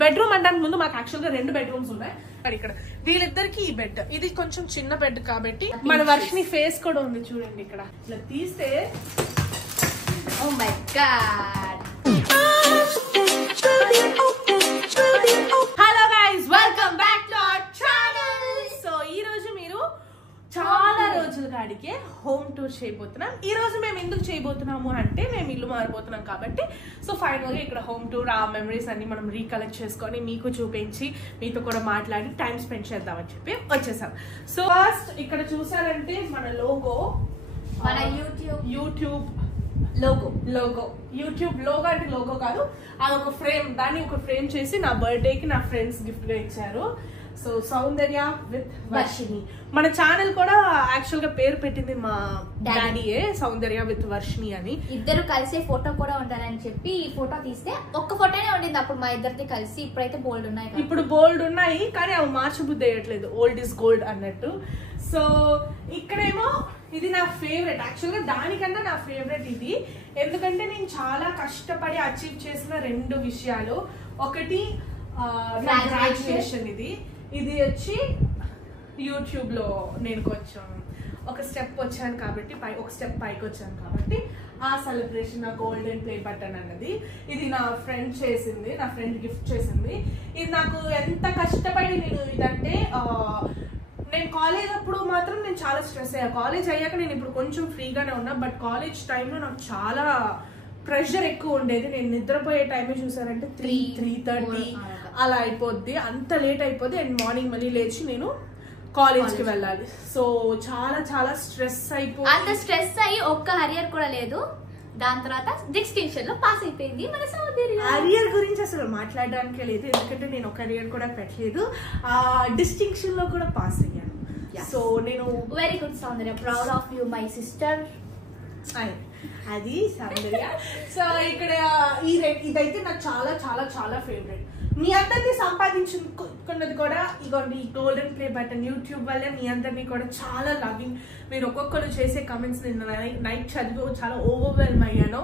Bedroom అనడానికి ముందు మాకు యాక్చువల్ గా 2 బెడ్రూమ్స్ ఉన్నాయి. ఇక్కడ వీళ్ళిద్దరికి ఈ బెడ్, ఇది కొంచెం చిన్న బెడ్ కాబట్టి మన వర్షిని ఫేస్ కూడా ఉంది చూడండి. ఇక్కడ ఇట్లా తీస్తే oh my god. Hello guys, welcome back to our channel. So ఈ రోజు మీరు చాలా రోజుల కాడికే హోమ్ టూర్ చేయబోతున్నాం. ఈ రోజు మేము ఎందుకు చేయబోతున్నాము అంటే మేము ఇల్లు మారిపోతున్నాం కాబట్టి. సో ఫైనల్ గా ఇక్కడ హోమ్ టూర్, ఆ మెమరీస్ అన్ని మనం రీకలెక్ట్ చేసుకొని మీకు చూపించి మీతో కూడా మాట్లాడి టైం స్పెండ్ చేద్దామని చెప్పి వచ్చేసాం. సో ఫస్ట్ ఇక్కడ చూసారంటే మన లోగో, మన యూట్యూబ్ లోగో యూట్యూబ్ లోగో అంటే లోగో కాదు, అదొక ఫ్రేమ్. దాన్ని ఒక ఫ్రేమ్ చేసి నా బర్త్డే కి నా ఫ్రెండ్స్ గిఫ్ట్ గా ఇచ్చారు. So Soundarya with Varshini. మన ఛానల్ కూడా యాక్చువల్ గా పేరు పెట్టింది మా డాడీయే, సౌందర్య విత్ వర్షిని అని. ఇద్దరు కలిసే ఫోటో కూడా ఉంటారని చెప్పి ఈ ఫోటో తీస్తే ఒక్క ఫోటోనే ఉండింది అప్పుడు మా ఇద్దరిది కలిసి. ఇప్పుడైతే బోల్డ్ ఉన్నాయి, ఇప్పుడు బోల్డ్ ఉన్నాయి కానీ అవి మార్చబుద్ధి వేయట్లేదు, ఓల్డ్ ఇస్ గోల్డ్ అన్నట్టు. సో ఇక్కడేమో ఇది నా ఫేవరెట్, యాక్చువల్ గా దానికన్నా నా ఫేవరెట్ ఇది. ఎందుకంటే నేను చాలా కష్టపడి అచీవ్ చేసిన 2 విషయాలు. ఒకటి గ్రాడ్యుయేషన్, ఇది వచ్చి యూట్యూబ్ లో నేను కొంచెం ఒక స్టెప్ వచ్చాను కాబట్టి, ఒక స్టెప్ పైకి వచ్చాను కాబట్టి ఆ సెలబ్రేషన్, నా గోల్డెన్ ప్లే బటన్ అన్నది ఇది నా ఫ్రెండ్ చేసింది, నా ఫ్రెండ్ గిఫ్ట్ చేసింది. ఇది నాకు ఎంత కష్టపడి నేను ఇదంటే, నేను కాలేజ్ అప్పుడు మాత్రం నేను చాలా స్ట్రెస్ అయ్యా. కాలేజ్ అయ్యాక నేను ఇప్పుడు కొంచెం ఫ్రీగానే ఉన్నా, బట్ కాలేజ్ టైంలో నాకు చాలా ప్రెషర్ ఎక్కువ ఉండేది. నేను నిద్రపోయే టైమే చూసారంటే 3:30 అలా అయిపోద్ది, అంత లేట్ అయిపోద్ది. అండ్ మార్నింగ్ మళ్ళీ లేచి నేను కాలేజ్ కి వెళ్ళాలి. సో చాలా చాలా స్ట్రెస్ అయిపోయింది. అంత స్ట్రెస్ అయ్యి ఒక్క హరియర్ కూడా లేదు. దాని తర్వాత డిస్టింక్షన్ లో పాస్ అయిపోయింది మన సౌందర్య. హరియర్ గురించి అసలు మాట్లాడడానికే లేదు, ఎందుకంటే నేను ఒక హరియర్ కూడా పెట్టలేదు, ఆ డిస్టింక్షన్ లో కూడా పాస్ అయ్యాను. సో నేను very good Soundarya, proud of you my sister. అది సౌందర్య. సో ఇక్కడ ఇదైతే నాకు చాలా చాలా చాలా ఫేవరెట్. మీ అందరినీ సంపాదించుకున్నది కూడా ఇగోండి ఈ గోల్డెన్ ప్లే బటన్. యూట్యూబ్ వల్లే మీ అందరినీ కూడా చాలా లవింగ్. మీరు ఒక్కొక్కరు చేసే కమెంట్స్ నిన్న నైట్ చదివి చాలా ఓవర్వెల్మ్ అయ్యాను.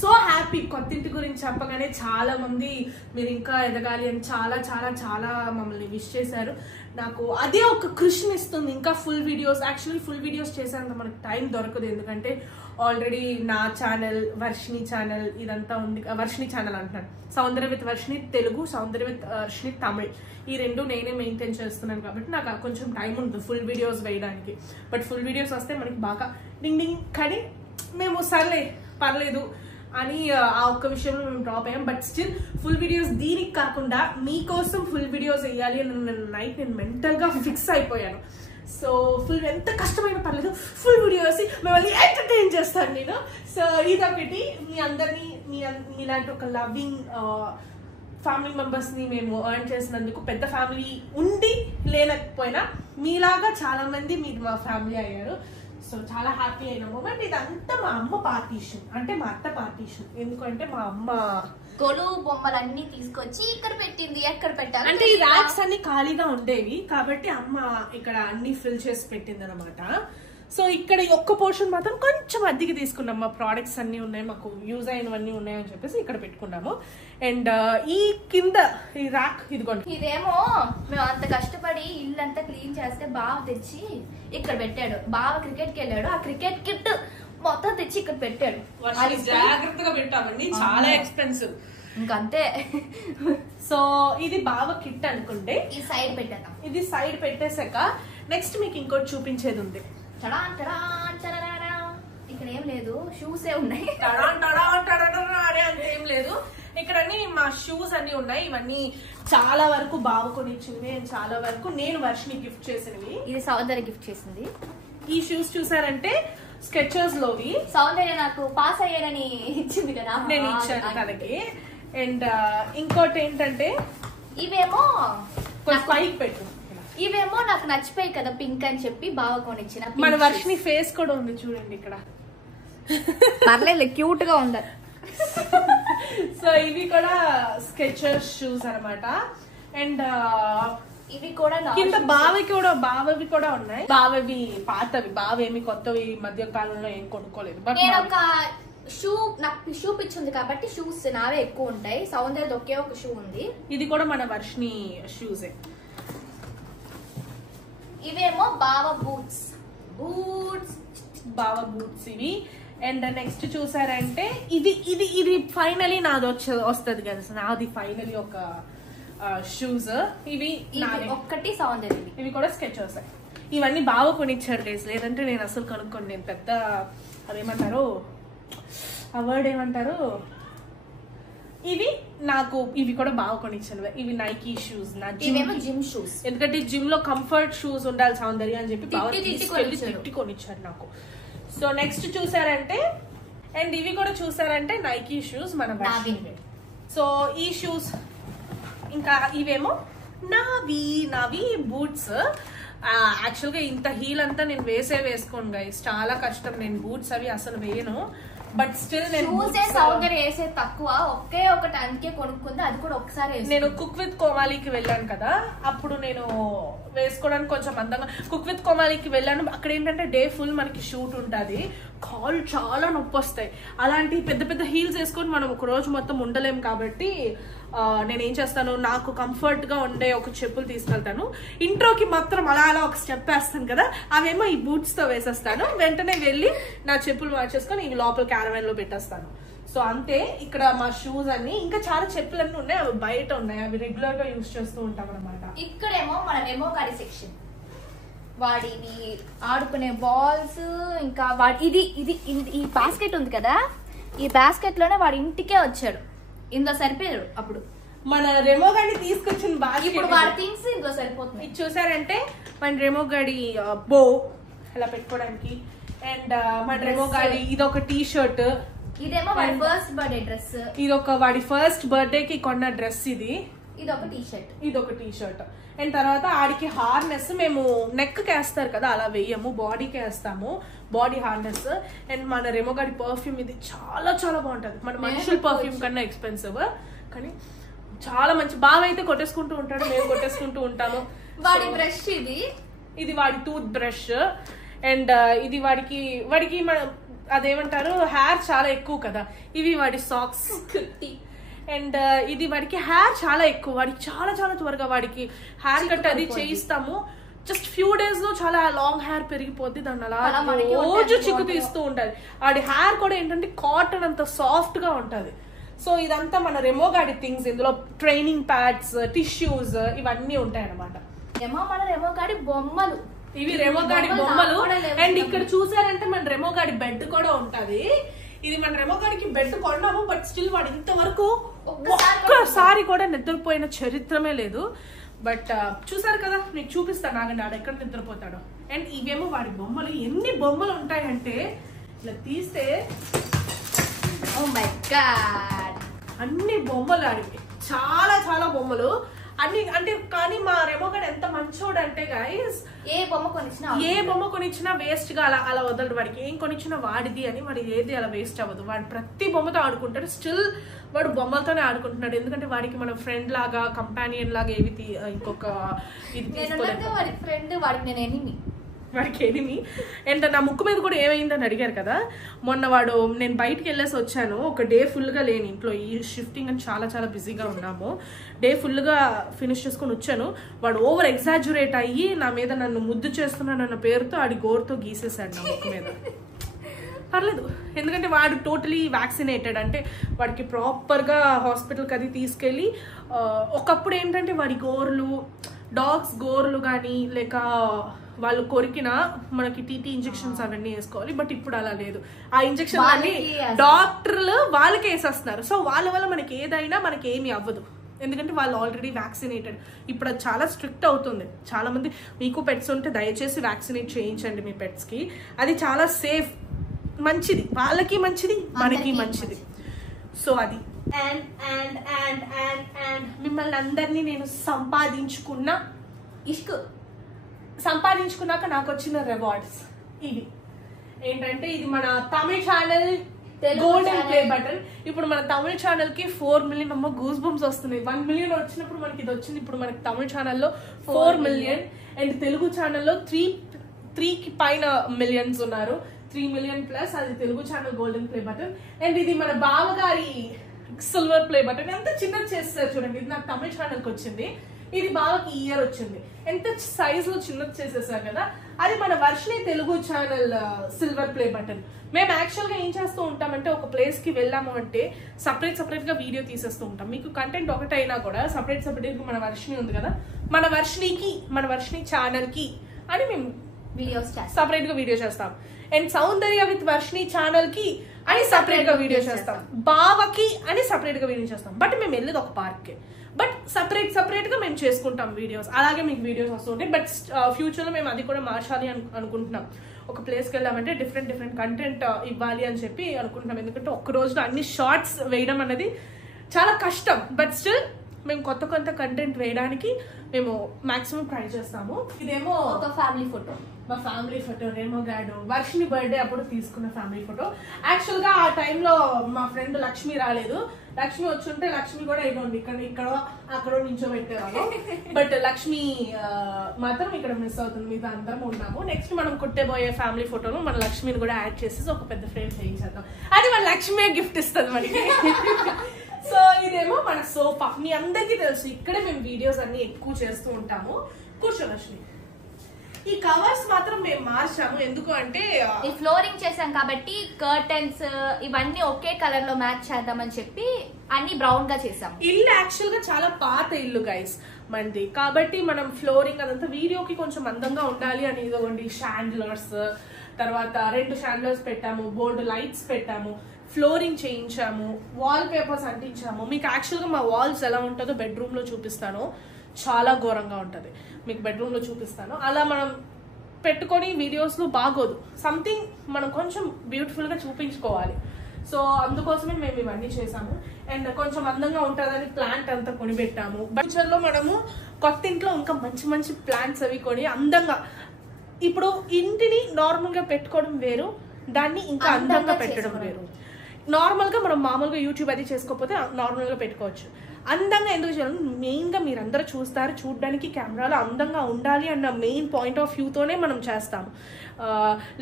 So happy. కొత్తింటి గురించి చెప్పగానే చాలా మంది మీరు ఇంకా ఎదగాలి అని చాలా చాలా చాలా మమ్మల్ని విష్ చేశారు. నాకు అదే ఒక కృషినిస్తుంది. ఇంకా full videos, actually full videos చేసేంత మనకు టైం దొరకదు, ఎందుకంటే ఆల్రెడీ నా ఛానల్, వర్షిని ఛానల్ ఇదంతా ఉంది. వర్షిని ఛానల్ అంటున్నాను, సౌందర్య విత్ వర్షిని తెలుగు, సౌందర్య విత్ వర్షిని తమిళ్, ఈ 2 నేనే మెయింటైన్ చేస్తున్నాను కాబట్టి నాకు కొంచెం టైం ఉంటుంది ఫుల్ వీడియోస్ వేయడానికి. బట్ ఫుల్ వీడియోస్ వస్తే మనకి బాగా డింగ్ డింగ్, కానీ మేము సర్లే పర్లేదు అని ఆ ఒక్క విషయంలో మేము డ్రాప్ అయ్యాం. బట్ స్టిల్ ఫుల్ వీడియోస్ దీనికి కాకుండా మీకోసం ఫుల్ వీడియోస్ వేయాలి అని నైట్ నేను మెంటల్ గా ఫిక్స్ అయిపోయాను. సో ఫుల్ ఎంత కష్టమైన పర్లేదు ఫుల్ వీడియో వేసి మిమ్మల్ని ఎంటర్టైన్ చేస్తాను నేను. సో ఇదొకటి. మీ అందరినీ మీలాంటి ఒక లవింగ్ ఫ్యామిలీ మెంబర్స్ ని మేము ఎర్న్ చేసినందుకు, పెద్ద ఫ్యామిలీ ఉండి లేకపోయినా మీలాగా చాలా మంది మీరు మా ఫ్యామిలీ అయ్యారు. సో చాలా హ్యాపీ అయిన మూమెంట్. ఇదంతా మా అమ్మ పార్టీషన్, అంటే మా అత్త పార్టీషన్. ఎందుకంటే మా అమ్మ కొలు బొమ్మలన్నీ తీసుకొచ్చి ఇక్కడ పెట్టింది. ఎక్కడ పెట్టాలి అంటే ఈ ర్యాక్స్ అన్ని ఖాళీగా ఉండేవి కాబట్టి అమ్మ ఇక్కడ అన్ని ఫిల్ చేసి పెట్టింది అనమాట. సో ఇక్కడ ఒక్క పోర్షన్ మాత్రం కొంచెం అద్దెకి తీసుకున్నాం. మా ప్రోడక్ట్స్ అన్ని ఉన్నాయి, మాకు యూజ్ అయినవన్నీ ఉన్నాయని చెప్పేసి ఇక్కడ పెట్టుకున్నాము. అండ్ ఈ కింద ఈ ర్యాక్ ఇదిగోండి, ఇదేమో మేము అంత కష్టపడి ఇల్లు అంతా క్లీన్ చేస్తే బావ తెచ్చి ఇక్కడ పెట్టాడు. బావ క్రికెట్ కి వెళ్ళాడు, ఆ క్రికెట్ కిట్ మొత్తం తెచ్చి ఇక్కడ పెట్టాడు. జాగ్రత్తగా పెట్టామండి, చాలా ఎక్స్పెన్సివ్ ఇంకంతే. సో ఇది బావ కిట్ అనుకుంటే ఈ సైడ్ పెట్టాను. ఇది సైడ్ పెట్టేశాక నెక్స్ట్ మీకు ఇంకోటి చూపించేది ఉంది. ఇక్కడ ఏం లేదు, షూస్ ఏ ఉన్నాయి. అంతేం లేదు, ఇక్కడ అన్ని మా షూస్ అన్ని ఉన్నాయి. ఇవన్నీ చాలా వరకు బావ కొనిచ్చినవి, చాలా వరకు నేను వర్షిని గిఫ్ట్ చేసినవి. ఇది సౌందర్య గిఫ్ట్ చేసింది. ఈ షూస్ చూసారంటే స్కెచర్స్ లోవి. సౌందర్య నాకు పాస్ అయ్యానని ఇచ్చింది కదా, నేను ఇచ్చాను తనకి. అండ్ ఇంకోటి ఏంటంటే ఇవేమో పైకి పెట్టు, ఇవేమో నాకు నచ్చిపోయి కదా పింక్ అని చెప్పి బావ కొనిచ్చిన. మన వర్షిని ఫేస్ కూడా ఉంది చూడండి ఇక్కడ. పర్లేదు, క్యూట్ గా ఉంది. సో ఇవి కూడా స్కెచర్స్ షూస్ అనమాట. అండ్ ఇవి కూడా కింద బావవి కూడా ఉన్నాయి. బావవి పాతవి, బావేమి కొత్తవి మధ్య కాలంలో ఏం కొనుక్కోలేదు. బట్ నేను ఒక షూ నాకు షూ పిచ్ ఉంది కాబట్టి షూస్ నావే ఎక్కువ ఉంటాయి. సౌందర్య ఒకే ఒక షూ ఉంది. ఇది కూడా మన వర్షిని షూసే. ఇవేమో బావ బూట్స్ ఇవి. అండ్ నెక్స్ట్ చూసారంటే ఇది ఇది ఇది ఫైనలీ నాది వస్తుంది కదా, నాది ఫైనలీ ఒక షూస్. ఇవి ఒక్కటి సౌందర్య. ఇవి కూడా స్కెచ్ వస్తాయి. ఇవన్నీ బాగా కొనిచ్చారు గైస్, లేదంటే నేను అసలు కనుక్కోండి. నేను పెద్ద అదేమంటారు ఆ వర్డ్ ఏమంటారు, ఇవి నాకు ఇవి కూడా బాగా కొనిచ్చాను. ఇవి నైకీ షూస్, నా జిమ్ షూస్. ఎందుకంటే జిమ్ లో కంఫర్ట్ షూస్ ఉండాలి సౌందర్య అని చెప్పి తిట్టి కొనిచ్చారు నాకు. సో నెక్స్ట్ చూసారంటే అండ్ ఇవి కూడా చూసారంటే నైకీ షూస్ మన. సో ఈ షూస్ ఇంకా ఇవేమో నావి బూట్స్. యాక్చువల్ గా ఇంత హీల్ అంతా నేను వేసుకోను గైస్, చాలా కష్టం. నేను బూట్స్ అవి అసలు వేయను. బట్ స్టిల్ సౌందర్య వేసే తక్కువ, ఒకే ఒక టైంకే కొనుక్కుంది, అది కూడా ఒకసారి. నేను కుక్ విత్ కోమాలికి వెళ్ళాను కదా, అప్పుడు నేను వేసుకోవడానికి కొంచెం అందంగా కుక్ విత్ కోమాలికి వెళ్ళాను. అక్కడ ఏంటంటే డే ఫుల్ మనకి షూట్ ఉంటుంది, కాళ్ళు చాలా నొప్పి వస్తాయి. అలాంటి పెద్ద పెద్ద హీల్స్ వేసుకొని మనం ఒక రోజు మొత్తం ఉండలేం కాబట్టి నేనేం చేస్తాను, నాకు కంఫర్ట్ గా ఉండే ఒక చెప్పులు తీసుకెళ్తాను. ఇంట్రోకి మాత్రం అలా ఒక స్టెప్ వేస్తాను కదా, అవేమో ఈ బూట్స్ తో వేసేస్తాను. వెంటనే వెళ్ళి నా చెప్పులు మార్చేసుకొని ఇవి లోపల క్యారవెన్ లో పెట్టేస్తాను. సో అంతే. ఇక్కడ మా షూస్ అన్ని, ఇంకా చాలా చెప్పులు అన్ని ఉన్నాయి, అవి బయట ఉన్నాయి, అవి రెగ్యులర్ గా యూజ్ చేస్తూ ఉంటాం అనమాట. ఇక్కడేమో మన రెమో గారి సెక్షన్. వాడివి ఆడుకునే బాల్స్, ఇంకా ఇది ఇది ఈ బాస్కెట్ ఉంది కదా, ఈ బాస్కెట్ లోనే వాడి ఇంటికే వచ్చాడు. ఇందులో సరిపోయాడు. అప్పుడు మన రెమో గాడిని తీసుకొచ్చిన బాగా ఇప్పుడు వాడి థింగ్స్ ఇందులో సరిపోతుంది. ఇది చూసారంటే మన రెమో గాడి బో అలా పెట్టుకోవడానికి. అండ్ మన రెమో గాడి ఇదొక టీ షర్ట్. ఇదేమో వాడి ఫస్ట్ బర్త్డే డ్రెస్. ఇదొక వాడి ఫస్ట్ బర్త్డే కి కొన్న డ్రెస్. ఇదొక టీ షర్ట్. అండ్ తర్వాత ఆడికి హార్నెస్ మేము నెక్ వేస్తారు కదా, అలా వేయము, బాడీకి వేస్తాము, బాడీ హార్నెస్. అండ్ మన రెమో గాడి పర్ఫ్యూమ్ ఇది చాలా చాలా బాగుంటది, మన మనుషుల పర్ఫ్యూమ్ కన్నా ఎక్స్పెన్సివ్, కానీ చాలా మంచి. బాగా అయితే కొట్టేసుకుంటూ ఉంటాడు, మేము కొట్టేసుకుంటూ ఉంటాము. వాడి బ్రష్ ఇది వాడి టూత్ బ్రష్. అండ్ ఇది వాడికి మన అదేమంటారు హెయిర్ చాలా ఎక్కువ కదా, ఇవి వాడి సాక్స్. అండ్ ఇది వాడికి హెయిర్ చాలా ఎక్కువ, వాడికి చాలా చాలా త్వరగా వాడికి హెయిర్ కట్ అది చేయిస్తాము. జస్ట్ ఫ్యూ డేస్ లో చాలా లాంగ్ హెయిర్ పెరిగిపోద్ది, దాన్ని అలా రోజు చిక్కు తీస్తూ ఉంటది. వాడి హెయిర్ కూడా ఏంటంటే కాటన్ అంత సాఫ్ట్ గా ఉంటది. సో ఇదంతా మన రెమో గాడి థింగ్స్. ఇందులో ట్రైనింగ్ ప్యాడ్స్, టిష్యూస్ ఇవన్నీ ఉంటాయి అనమాట. మన రెమో గాడి బొమ్మలు, ఇవి రెమో గాడి బొమ్మలు. అండ్ ఇక్కడ చూసారంటే మన రెమో గాడి బెడ్ కూడా ఉంటది. ఇది మన రెమో గాడికి బెడ్ కొన్నాము, బట్ స్టిల్ వాడు ఇంతవరకు ఒక్కసారి కూడా నిద్రపోయిన చరిత్రమే లేదు. బట్ చూసారు కదా, మీకు చూపిస్తాను ఆగండి ఆడ ఎక్కడ నిద్రపోతాడో. అండ్ ఇవేమో వాడి బొమ్మలు. ఎన్ని బొమ్మలు ఉంటాయంటే ఇలా తీస్తే అన్ని బొమ్మలు ఆడివి, చాలా చాలా బొమ్మలు అన్ని. అంటే కానీ మా రెమో గాడు ఎంత మంచోడు అంటే గైస్, ఏ బొమ్మ కొనిచ్చినా వేస్ట్ గా అలా వదలడు. వాడికి ఏం కొనిచ్చినా వాడిది అని, వాడి ఏది అలా వేస్ట్ అవ్వదు. వాడు ప్రతి బొమ్మతో ఆడుకుంటాడు. స్టిల్ వాడు బొమ్మలతోనే ఆడుకుంటున్నాడు, ఎందుకంటే వాడికి మన ఫ్రెండ్ లాగా, కంపానియన్ లాగా ఏవి ఇంకొక ఇది వాడికి ఎనిమి. అండ్ నా ముక్కు మీద కూడా ఏమైందని అడిగారు కదా, మొన్న నేను బయటకు వెళ్ళేసి వచ్చాను, ఒక డే ఫుల్ గా లేని ఇంట్లో, ఈ షిఫ్టింగ్ అని చాలా చాలా బిజీగా ఉన్నాము. డే ఫుల్ గా ఫినిష్ చేసుకుని వచ్చాను. వాడు ఓవర్ ఎగ్జాజురేట్ అయ్యి నా మీద నన్ను ముద్దు చేస్తున్నానన్న పేరుతో ఆడి గోరుతో గీసేసాడు నా ముక్కు మీద. పర్లేదు, ఎందుకంటే వాడు టోటలీ వ్యాక్సినేటెడ్, అంటే వాడికి ప్రాపర్ గా హాస్పిటల్కి అది తీసుకెళ్ళి. ఒకప్పుడు ఏంటంటే వాడి గోర్లు, డాగ్స్ గోర్లు కానీ లేక వాళ్ళు కొరికినా మనకి టీటీ ఇంజెక్షన్స్ అవన్నీ వేసుకోవాలి. బట్ ఇప్పుడు అలా లేదు, ఆ ఇంజెక్షన్ అన్ని డాక్టర్లు వాళ్ళకి వేసేస్తున్నారు. సో వాళ్ళ వల్ల మనకి ఏదైనా మనకి ఏమీ అవ్వదు, ఎందుకంటే వాళ్ళు ఆల్రెడీ వ్యాక్సినేటెడ్. ఇప్పుడు అది చాలా స్ట్రిక్ట్ అవుతుంది. చాలా మంది మీకు పెట్స్ ఉంటే దయచేసి వ్యాక్సినేట్ చేయించండి మీ పెట్స్ కి, అది చాలా సేఫ్, మంచిది, వాళ్ళకి మంచిది, మనకి మంచిది. సో అది. And and and and and మిమ్మల్ని అందరినీ నేను సంపాదించుకున్నాక నాకు వచ్చిన రివార్డ్స్ ఇవి ఏంటంటే, ఇది మన తమిళ ఛానల్ గోల్డెన్ ప్లే బటన్. ఇప్పుడు మన తమిళ ఛానల్ కి 4 million అమ్మ గూస్ బంప్స్ వస్తున్నాయి. 1 million వచ్చినప్పుడు మనకి ఇది వచ్చింది. ఇప్పుడు మనకి తమిళ ఛానల్లో 4 million అండ్ తెలుగు ఛానల్లో 3 కి పైన మిలియన్స్ ఉన్నారు. 3 million ప్లస్. అది Telugu channel golden play button. And ఇది మన బావగారి సిల్వర్ ప్లే బటన్. ఎంత చిన్నది చేస్తారు చూడండి. ఇది నాకు తమిళ ఛానల్కి వచ్చింది. ఇది బావకి ఇయర్ వచ్చింది. ఎంత సైజ్ లో చిన్నది చేసేసారు కదా. అది మన Varshini Telugu channel silver play button. మేము యాక్చువల్ గా ఏం చేస్తూ ఉంటామంటే ఒక ప్లేస్ కి వెళ్ళాము అంటే సపరేట్ గా వీడియో తీసేస్తూ ఉంటాం. మీకు కంటెంట్ ఒకటైనా కూడా సపరేట్ మన వర్షిని ఉంది కదా, మన వర్షిని ఛానల్ కి అని మేము వీడియోస్ సపరేట్ గా వీడియో చేస్తాం. And Soundarya with Varshini channel కి అని సపరేట్ గా వీడియో చేస్తాం. బావకి అని సపరేట్ గా వీడియో చేస్తాం. బట్ మేము వెళ్ళేది ఒక పార్క్ కి. బట్ సపరేట్ గా మేము చేసుకుంటాం వీడియోస్. అలాగే మీకు వీడియోస్ వస్తుంటాయి. బట్ ఫ్యూచర్ లో మేము అది కూడా మార్చాలి అనుకుంటున్నాం. ఒక ప్లేస్కి వెళ్ళామంటే డిఫరెంట్ కంటెంట్ ఇవ్వాలి అని చెప్పి అనుకుంటున్నాం. ఎందుకంటే ఒక్క రోజులో అన్ని షార్ట్స్ వేయడం అనేది చాలా కష్టం. బట్ స్టిల్ మేము కొత్త కంటెంట్ వేయడానికి మేము మాక్సిమం ట్రై చేస్తాము. ఇదేమో ఒక ఫ్యామిలీ ఫోటో, మా ఫ్యామిలీ ఫోటో. రేమో గాడు వర్షిని బర్త్డే అప్పుడు తీసుకున్న ఫ్యామిలీ ఫోటో. యాక్చువల్ గా ఆ టైంలో మా ఫ్రెండ్ లక్ష్మి రాలేదు. లక్ష్మి వచ్చుంటే లక్ష్మి కూడా ఇవ్వండి ఇక్కడ అక్కడ నించోబెట్టేవాళ్ళు. బట్ లక్ష్మి మాత్రం ఇక్కడ మిస్ అవుతుంది. మీద అందరం ఉన్నాము. నెక్స్ట్ మనం కుట్టేబోయే ఫ్యామిలీ ఫోటోలో మన లక్ష్మిని కూడా యాడ్ చేసేసి ఒక పెద్ద ఫ్రేమ్ చేయించేద్దాం. అది మన లక్ష్మి గిఫ్ట్ ఇస్తుంది మనకి. సో ఇదేమో మన సోఫా. మీ అందరికీ తెలుసు ఇక్కడే మేము వీడియోస్ అన్ని ఎక్కువ చేస్తూ ఉంటాము. కూర్చో లక్ష్మి. ఈ కవర్స్ మాత్రం మేము మార్చాము. ఎందుకు అంటే ఈ ఫ్లోరింగ్ చేసాం కాబట్టి కర్టెన్స్ ఇవన్నీ ఒకే కలర్ లో మ్యాచ్ చేద్దామని చెప్పి అన్ని బ్రౌన్ గా చేసాం. ఇల్లు యాక్చువల్ గా చాలా పాత ఇల్లు గైస్ మనది. కాబట్టి మనం ఫ్లోరింగ్ అదంతా వీడియోకి కొంచెం అందంగా ఉండాలి అని ఇదిగోండి షాండ్లర్స్, తర్వాత 2 షాండ్లర్స్ పెట్టాము, బోర్డు లైట్స్ పెట్టాము, ఫ్లోరింగ్ చేయించాము, వాల్ పేపర్స్ అంటించాము. మీకు యాక్చువల్ గా మా వాల్స్ ఎలా ఉంటుందో బెడ్రూమ్ లో చూపిస్తాను. చాలా ఘోరంగా ఉంటుంది. మీకు బెడ్రూమ్ లో చూపిస్తాను. అలా మనం పెట్టుకొని వీడియోస్ లో బాగోదు. సంథింగ్ మనం కొంచెం బ్యూటిఫుల్ గా చూపించుకోవాలి. సో అందుకోసమే మేము ఇవన్నీ చేసాము. అండ్ కొంచెం అందంగా ఉంటుందని ప్లాంట్ అంతా కొనిపెట్టాము. ఫ్యూచర్ లో మనము కొత్త ఇంట్లో ఇంకా మంచి ప్లాంట్స్ అవి కొని అందంగా, ఇప్పుడు ఇంటిని నార్మల్ గా పెట్టుకోవడం వేరు, దాన్ని ఇంకా అందంగా పెట్టడం వేరు. నార్మల్ గా మనం మామూలుగా యూట్యూబ్ అది చేసుకోకపోతే నార్మల్ గా పెట్టుకోవచ్చు. అందంగా ఎందుకు చేయాలి? మెయిన్ గా మీరందరూ చూస్తారు, చూడడానికి కెమెరాలో అందంగా ఉండాలి అన్న మెయిన్ పాయింట్ ఆఫ్ వ్యూతోనే మనం చేస్తాము.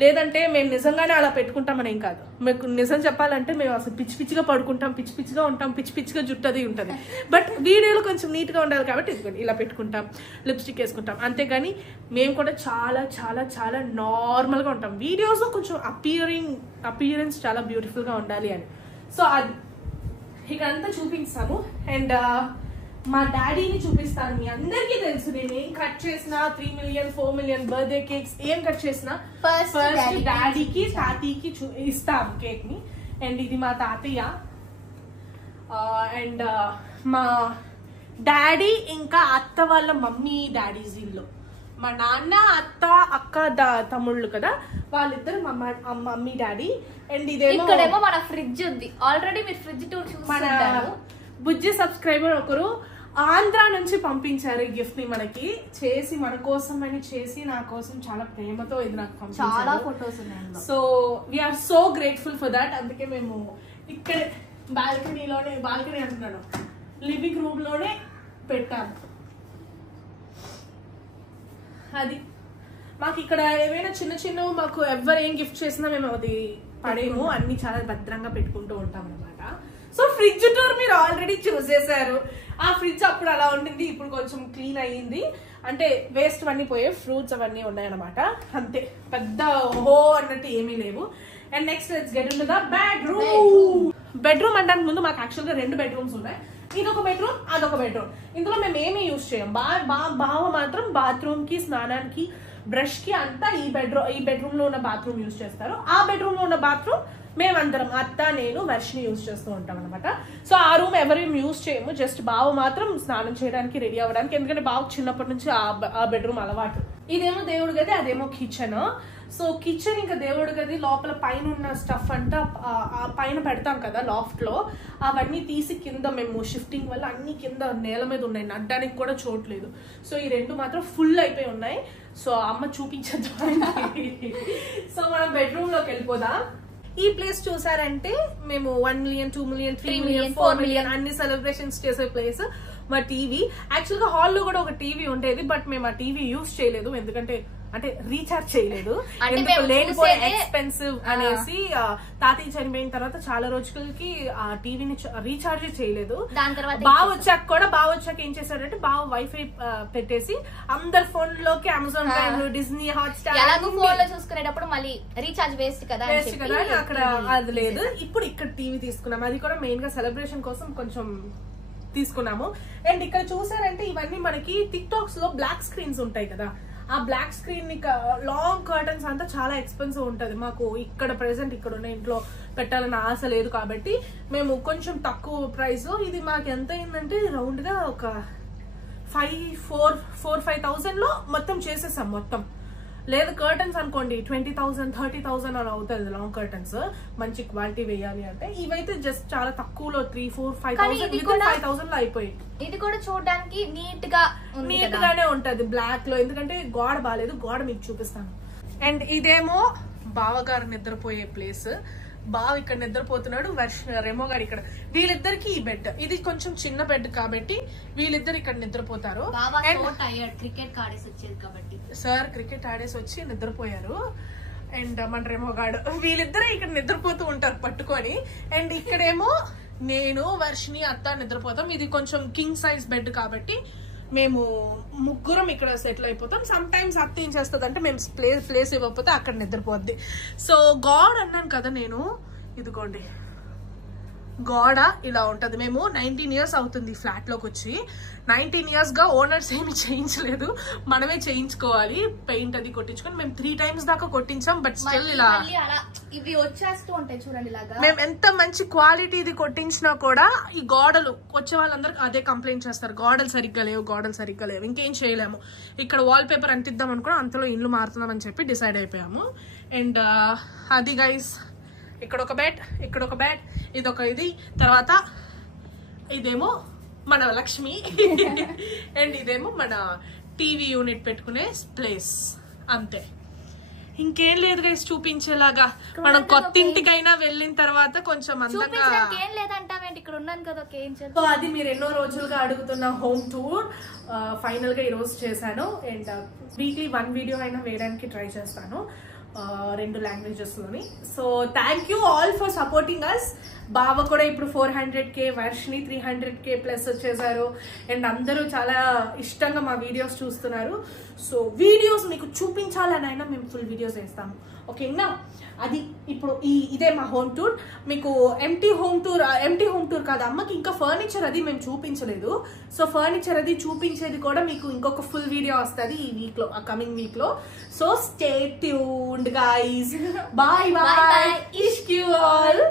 లేదంటే మేము నిజంగానే అలా పెట్టుకుంటామనేం కాదు. మీకు నిజం చెప్పాలంటే మేము అసలు పిచ్చిగా పడుకుంటాం, పిచ్చిగా ఉంటాం, పిచ్చిగా జుట్టు అది ఉంటుంది. బట్ వీడియోలో కొంచెం నీట్ గా ఉండాలి కాబట్టి ఇలా పెట్టుకుంటాం, లిప్స్టిక్ వేసుకుంటాం. అంతేగాని మేము కూడా చాలా నార్మల్ గా ఉంటాం. వీడియోస్ లో కొంచెం అపియరెన్స్ చాలా బ్యూటిఫుల్ గా ఉండాలి అని. సో అది ఇక్కడంతా చూపిస్తాము. అండ్ మా డాడీని చూపిస్తాను. మీ అందరికీ తెలుసు నేను ఏం కట్ చేసినా 3 million 4 million బర్త్డే కేక్స్ ఏం కట్ చేసినా ఫస్ట్ డాడీకి తాతయ్యకి ఇస్తాము కేక్ ని. అండ్ ఇది మా తాతయ్య అండ్ మా డాడీ ఇంకా అత్త వాళ్ళ మమ్మీ డాడీస్ ఇల్లు. మా నాన్న అత్త అక్క తమ్ముళ్ళు కదా, వాళ్ళిద్దరు మమ్మీ డాడీ. అండ్ ఇదేమో మన ఫ్రిడ్జ్ ఉంది. ఆల్రెడీ మీరు ఫ్రిడ్జ్ టూర్ మన బుజ్జి సబ్స్క్రైబర్ ఒకరు ఆంధ్ర నుంచి పంపించారు ఈ గిఫ్ట్ ని మనకి చేసి, మన కోసం అని చేసి, నా కోసం చాలా ప్రేమతో ఇది నాకు పంపించారు. చాలా ఫొటోస్ ఉన్నాయి. So we are so grateful for that. అందుకే మేము ఇక్కడ బాల్కనీ అంటున్నాను, లివింగ్ రూమ్ లోనే పెట్టాము. అది మాకు ఇక్కడ ఏమైనా చిన్న మాకు ఎవరు ఏం గిఫ్ట్ చేసినా మేము అది పడేము, అన్ని చాలా భద్రంగా పెట్టుకుంటూ ఉంటాం అనమాట. సో ఫ్రిడ్జ్ టూర్ మీరు ఆల్రెడీ చూసేశారు. ఆ ఫ్రిడ్జ్ అప్పుడు అలా ఉంటుంది, ఇప్పుడు కొంచెం క్లీన్ అయ్యింది. అంటే వేస్ట్ అన్నీ పోయే ఫ్రూట్స్ అవన్నీ ఉన్నాయన్నమాట. అంతే, పెద్ద ఓహో అన్నట్టు ఏమీ లేవు. And next let's get into the bedroom అనడానికి ముందు మాకు యాక్చువల్ గా 2 బెడ్రూమ్స్ ఉన్నాయి. ఇదొక బెడ్రూమ్, అదొక బెడ్రూమ్. ఇందులో మేము ఏమీ యూజ్ చేయం. బావ మాత్రం బాత్రూమ్ కి, స్నానానికి, బ్రష్ కి అంతా ఈ బెడ్రూమ్ లో ఉన్న బాత్రూమ్ యూజ్ చేస్తారు. ఆ బెడ్రూమ్ లో ఉన్న బాత్రూమ్ మేమందరం అత్త, నేను, వర్షిని యూజ్ చేస్తూ ఉంటాం అనమాట. సో ఆ రూమ్ ఎవరేం యూజ్ చేయము. జస్ట్ బావ మాత్రం స్నానం చేయడానికి, రెడీ అవ్వడానికి. ఎందుకంటే బావ చిన్నప్పటి నుంచి ఆ బెడ్రూమ్ అలవాటు. ఇదేమో దేవుడి గది, అదేమో కిచెన్. సో కిచెన్ ఇంకా దేవుడి గది లోపల పైన ఉన్న స్టఫ్ అంతా పైన పెడతాం కదా లాఫ్ట్ లో, అవన్నీ తీసి కింద మేము షిఫ్టింగ్ వల్ల అన్ని కింద నేల మీద ఉన్నాయి, నడ్డానికి కూడా చోట్లేదు. సో ఈ 2 మాత్రం ఫుల్ అయిపోయి ఉన్నాయి. సో అమ్మ చూపించద్దు. సో మనం బెడ్రూమ్ లోకి వెళ్ళిపోదాం. ఈ ప్లేస్ చూసారంటే మేము 1 million 2 million 3 million 4 million అన్ని సెలబ్రేషన్స్ చేసే ప్లేస్. మా టీవీ యాక్చువల్ గా హాల్లో కూడా ఒక టీవీ ఉండేది, బట్ మేము ఆ టీవీ యూజ్ చేయలేదు. ఎందుకంటే అంటే రీఛార్జ్ చేయలేదు, అంటే ఎందుకు మేము లేనిపోయే చూసేదే- ఎక్స్పెన్సివ్ అనేసి తాతయ్య చనిపోయిన తర్వాత చాలా రోజులకి ఆ టీవీని రీఛార్జ్ చేయలేదు. దాని తర్వాత బావ వచ్చాక ఏం చేశాడంటే బావ వైఫై పెట్టేసి అందరి ఫోన్ లోకి అమెజాన్ ప్రైమ్, డిజ్నీ హాట్స్టార్ ఎలాగో ఫోన్ లో చూసుకునేటప్పుడు మళ్ళీ రీఛార్జ్ వేస్ట్ కదా అని వేస్ట్ కదా అని చెప్పి అక్కడ అది లేదు. ఇప్పుడు ఇక్కడ టీవీ తీసుకున్నాం, అది కూడా మెయిన్ గా సెలబ్రేషన్ కోసం కొంచెం తీసుకున్నాము. అండ్ ఇక్కడ చూసారంటే ఇవన్నీ మనకి టిక్ టాక్స్ లో బ్లాక్ స్క్రీన్స్ ఉంటాయి కదా, ఆ బ్లాక్ స్క్రీన్ లాంగ్ కర్టన్స్ అంతా చాలా ఎక్స్పెన్సివ్ ఉంటది. మాకు ఇక్కడ ప్రెసెంట్ ఇక్కడ ఉన్న ఇంట్లో పెట్టాలని ఆశ లేదు కాబట్టి మేము కొంచెం తక్కువ ప్రైస్ లో, ఇది మాకు ఎంత అయిందంటే రౌండ్ గా ఒక 4,000-5,000 లో మొత్తం చేసేసాం. మొత్తం లేదు కర్టన్స్ అనుకోండి 20,000 30,000 అలా అవుతుంది లాంగ్ కర్టన్స్ మంచి క్వాలిటీ వేయాలి అంటే. ఇవైతే జస్ట్ చాలా తక్కువలో 3,000-4,000-5,000 లో అయిపోయింది. ఇది కూడా చూడడానికి నీట్ గా నీట్ గానే ఉంటది బ్లాక్ లో, ఎందుకంటే గోడ బాగాలేదు, గోడ మీకు చూపిస్తాను. అండ్ ఇదేమో బావగారు నిద్రపోయే ప్లేస్. బావ ఇక్కడ నిద్రపోతున్నాడు, రెమో గారు ఇక్కడ. వీళ్ళిద్దరికి ఈ బెడ్, ఇది కొంచెం చిన్న బెడ్ కాబట్టి వీళ్ళిద్దరు ఇక్కడ నిద్రపోతారు. క్రికెట్ ఆడేసి వచ్చేది కాబట్టి సార్ క్రికెట్ ఆడేసి వచ్చి నిద్రపోయారు. అండ్ మన రెమో గాడు వీళ్ళిద్దరే ఇక్కడ నిద్రపోతూ ఉంటారు పట్టుకొని. అండ్ ఇక్కడేమో నేను వర్షిని అత్త నిద్రపోతాం. ఇది కొంచెం కింగ్ సైజ్ బెడ్ కాబట్టి మేము ముగ్గురం ఇక్కడ సెటిల్ అయిపోతాం. సమ్ టైమ్స్ అత్త ఏం చేస్తుంది అంటే మేము ప్లేస్ ఇవ్వకపోతే అక్కడ నిద్రపోద్ది. సో గాడ్ అన్నాను కదా నేను, ఇదిగోండి గోడ ఇలా ఉంటది. మేము 19 years అవుతుంది ఫ్లాట్ లోకి వచ్చి. 19 years గా ఓనర్స్ ఏమి చేయించలేదు, మనమే చేయించుకోవాలి. పెయింట్ అది కొట్టించుకొని మేము 3 times దాకా కొట్టించాం. బట్ స్టిల్ ఇలా ఇవి వచ్చేస్తూ ఉంటాయి చూడండి. ఇలాగా మేము ఎంత మంచి క్వాలిటీ ఇది కొట్టించినా కూడా ఈ గోడలు వచ్చే వాళ్ళందరూ అదే కంప్లైంట్ చేస్తారు, గోడలు సరిగ్గా లేవు, ఇంకేం చేయలేము. ఇక్కడ వాల్ పేపర్ అంటిద్దాం అనుకున్నా, అంతలో ఇల్లు మారుతున్నాం అని చెప్పి డిసైడ్ అయిపోయాము. అండ్ అది గైస్ ఇక్కడ ఒక బెడ్, ఇది తర్వాత ఇదేమో మన లక్ష్మి అండ్ ఇదేమో మన టీవీ యూనిట్ పెట్టుకునే ప్లేస్. అంతే, ఇంకేం లేదు గైస్ చూపించేలాగా. మనం కొత్త ఇంటికైనా వెళ్ళిన తర్వాత కొంచెం అందంగా ఏం లేదంటావేంటి, ఇక్కడ ఉన్నాను కదా. సో అది మీరు ఎన్నో రోజులుగా అడుగుతున్న హోమ్ టూర్ ఫైనల్ గా ఈ రోజు చేశాను. అండ్ వీక్లీ 1 వీడియో అయినా వేయడానికి ట్రై చేస్తాను 2 languages లోని. So thank you all for supporting us. బావ కూడా ఇప్పుడు 400K, వర్షిని 300K ప్లస్ వచ్చేసారు. అండ్ అందరూ చాలా ఇష్టంగా మా వీడియోస్ చూస్తున్నారు. సో వీడియోస్ మీకు చూపించాలని అయినా మేము ఫుల్ వీడియోస్ వేస్తాము, ఓకేనా. అది ఇప్పుడు ఇదే మా హోమ్ టూర్. మీకు ఎంటీ హోమ్ టూర్ కాదు, అమ్మకి ఇంకా ఫర్నిచర్ అది మేము చూపించలేదు. సో ఫర్నిచర్ అది చూపించేది కూడా మీకు ఇంకొక ఫుల్ వీడియో వస్తుంది ఈ వీక్ లో, కమింగ్ వీక్ లో. So stay tuned guys. Bye bye. ఇష్క్ యూ ఆల్.